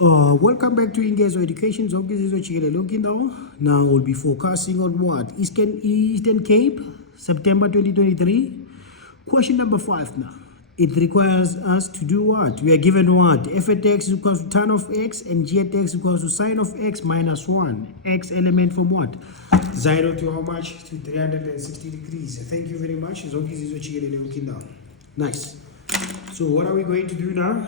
Welcome back to Ingezo Education. Now we'll be focusing on what? Eastern Cape, September 2023. Question number 5 now. It requires us to do what? We are given what? F at x is equals to tan of x and g at x is equals to sine of x minus 1. X element from what? 0 to how much? To 360 degrees. Thank you very much. Nice. So what are we going to do now?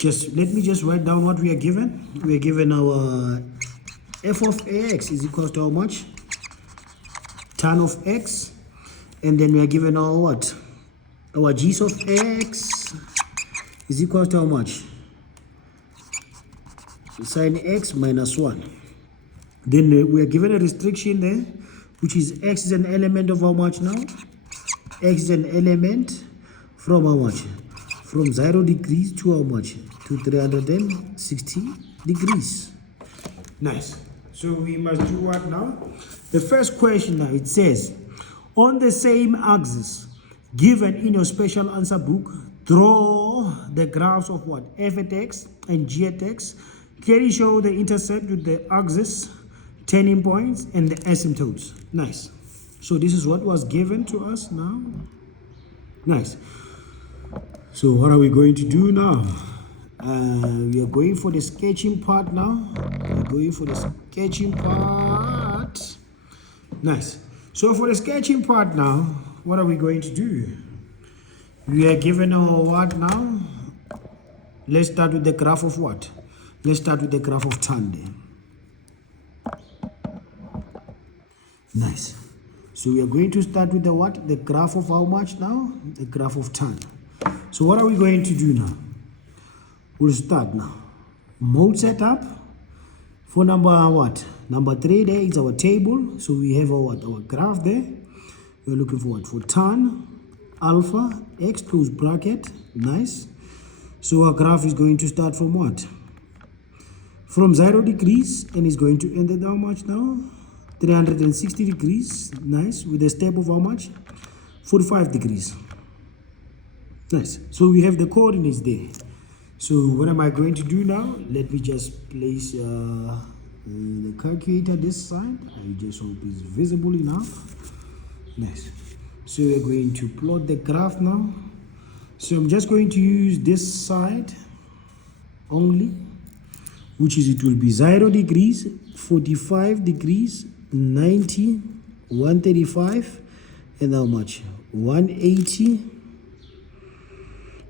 Let me write down what we are given. We are given our f of x is equals to how much? Tan of x. And then we are given our what? Our g's of x is equals to how much? Sine x minus 1. Then we are given a restriction there, which is x is an element of how much now? X is an element from how much? From 0 degrees to how much? To 360 degrees. Nice. So we must do what now? The first question now, it says, on the same axis given in your special answer book, draw the graphs of what? F at x and g at x. Clearly show the intercept with the axis, turning points, and the asymptotes. Nice. So this is what was given to us now. Nice. So what are we going to do now? We are going for the sketching part now. Nice. So for the sketching part now, what are we going to do? We are given our what now? Let's start with the graph of what? Let's start with the graph of tan then. Nice. So we are going to start with the what? The graph of how much now? The graph of tan. So what are we going to do now? We'll start now. Mode setup. For number what? Number 3 there is our table. So we have our what? Our graph there. We're looking for what? For tan, alpha, x close bracket. Nice. So our graph is going to start from what? From 0 degrees and is going to end at how much now? 360 degrees. Nice. With a step of how much? 45 degrees. Nice. So we have the coordinates there. So what am I going to do now? Let me just place the calculator this side. I just hope it's visible enough. Nice. So we're going to plot the graph now. So I'm just going to use this side only, which is it will be 0 degrees, 45 degrees, 90, 135, and how much? 180.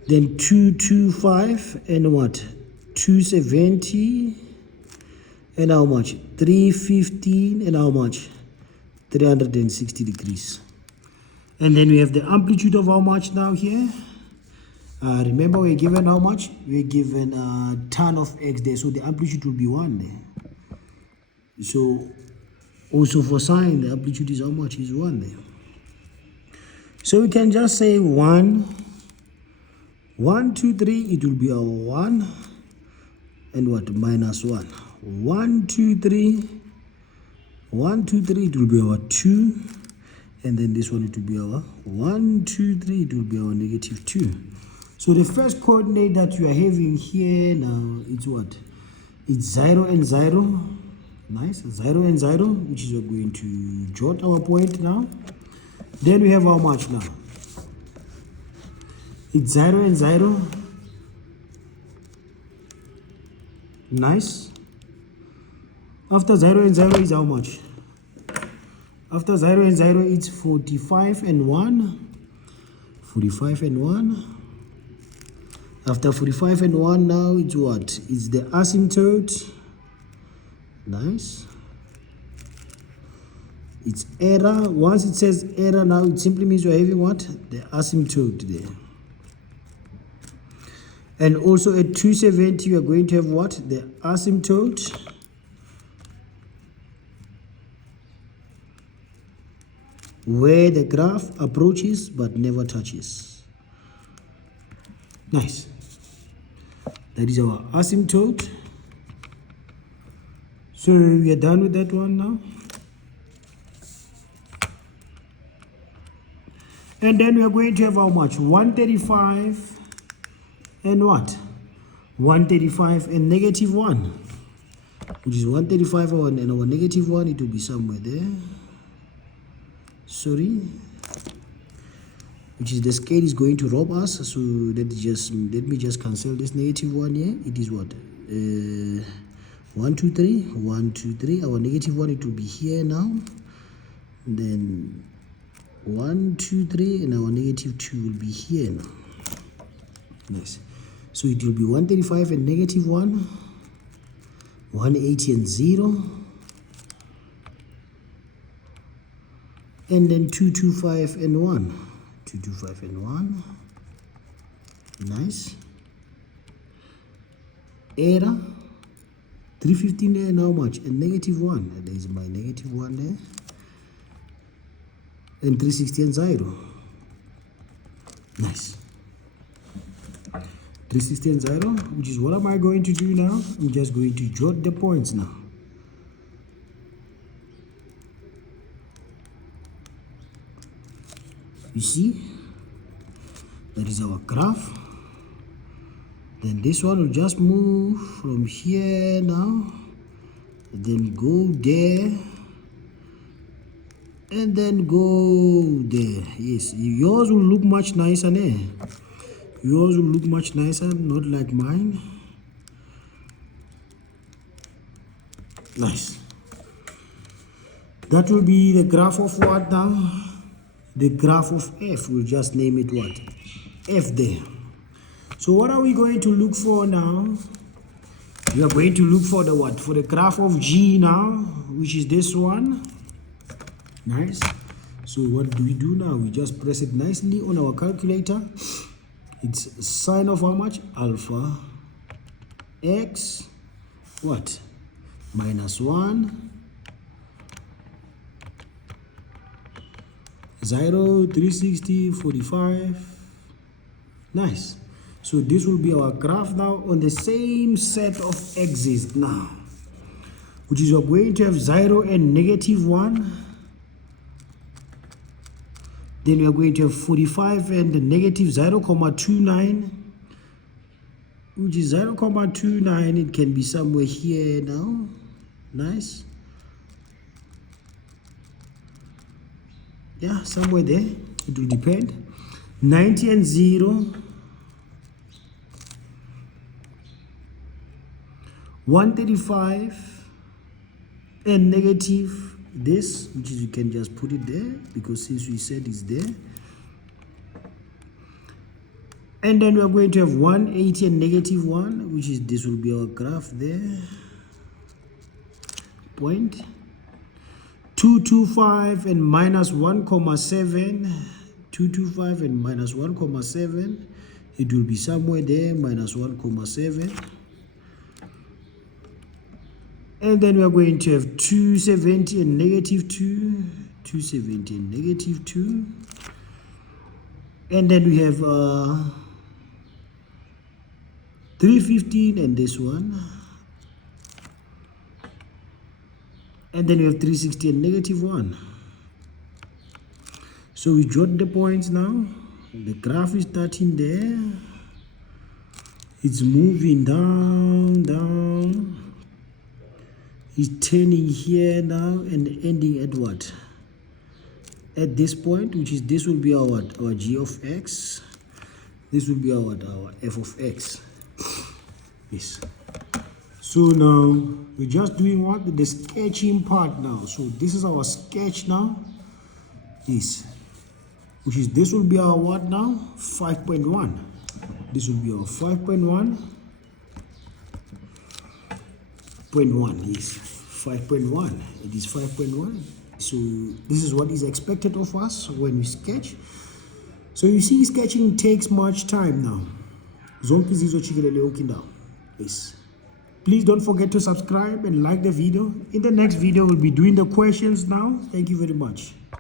Then 225 and what? 270 and how much? 315 and how much? 360 degrees. And then we have the amplitude of how much now here? Remember we're given how much? We're given tan of x there, so the amplitude will be 1 there. So also for sine, the amplitude is how much? Is 1 there. So we can just say 1, 2, 3, it will be a 1 and what? Minus 1. 1, 2, 3. 1, 2, 3, it will be our 2. And then this one, it will be our 1, 2, 3, it will be our negative 2. So the first coordinate that you are having here now, it's what? It's 0 and 0. Nice. 0 and 0, which is we're going to jot our point now. Then we have how much now? It's 0 and 0. Nice. After 0 and 0 is how much? After 0 and 0, it's 45 and 1. 45 and 1. After 45 and 1 now, it's what? It's the asymptote. Nice. It's error. Once it says error now, it simply means you're having what? The asymptote there. And also at 270, you are going to have what? The asymptote. Where the graph approaches but never touches. Nice. That is our asymptote. So we are done with that one now. And then we are going to have how much? 135 and what? 135 and negative 1, which is 135 and our negative 1, it will be somewhere there. Sorry, which is the scale is going to rob us, so let me just cancel this negative 1 here. It is what, 1 2 3 1 2 3. Our negative 1, it will be here now, then 1 2 3, and our negative 2 will be here now. Nice. So it will be 135 and negative 1, 180 and 0, and then 225 and 1. 225 and 1. Nice. Error. 315 there, and how much? And negative 1. There is my negative 1 there. And 360 and 0. Nice. 360 and 0, which is what am I going to do now? I'm just going to jot the points now. You see, that is our graph. Then this one will just move from here now, then go there, and then go there. Yes, yours will look much nicer there. Yours will look much nicer, not like mine. Nice. That will be the graph of what now? The graph of f. We'll just name it what? F there. So what are we going to look for now? We are going to look for the what? For the graph of g now, which is this one. Nice. So what do we do now? We just press it nicely on our calculator. It's sine of how much? Alpha x what? Minus 1 0 360 45. Nice. So this will be our graph now on the same set of axes now, which is we're going to have 0 and negative 1. Then we are going to have 45 and negative 0,29, which is 0,29. It can be somewhere here now. Nice. Yeah, somewhere there. It will depend. 90 and 0. 135 and negative this, which is you can just put it there because since we said it's there. And then we are going to have 180 and negative 1, which is this will be our graph there. Point. 225 and minus 1,7. 225 and minus 1,7. It will be somewhere there, minus 1,7. And then we are going to have 270 and negative 2. 270 and negative 2. And then we have 315 and this one. And then we have 360 and negative 1. So we jot the points now. The graph is starting there. It's moving down, down. It's turning here now and ending at what? At this point, which is this will be our what? Our g of x. This will be our what? Our f of x. Yes. So now we're just doing what? The sketching part now. So this is our sketch now. Yes. Which is this will be our what now? 5.1. This will be our 5.1. 5.1, yes, 5.1. It is 5.1. So this is what is expected of us when we sketch. So you see, sketching takes much time now. Yes. Please don't forget to subscribe and like the video. In the next video, we'll be doing the questions now. Thank you very much.